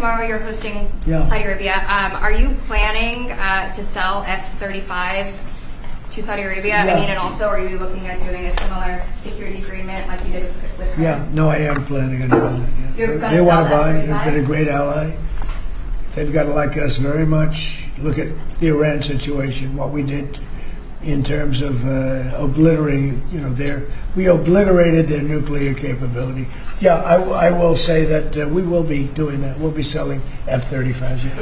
tomorrow you're hosting Yeah. Saudi Arabia. Are you planning to sell F-35s to Saudi Arabia? Yeah. I mean, and also, are you looking at doing a similar security agreement like you did with Yeah, no, I am planning on doing that. Yeah. You're gonna They want to sell buy. F-35s? They've been a great ally. They've got to like us very much. Look at the Iran situation, what we did in terms of obliterating, we obliterated their nuclear capability. Yeah, I will say that we will be doing that. We'll be selling F-35s. Yeah.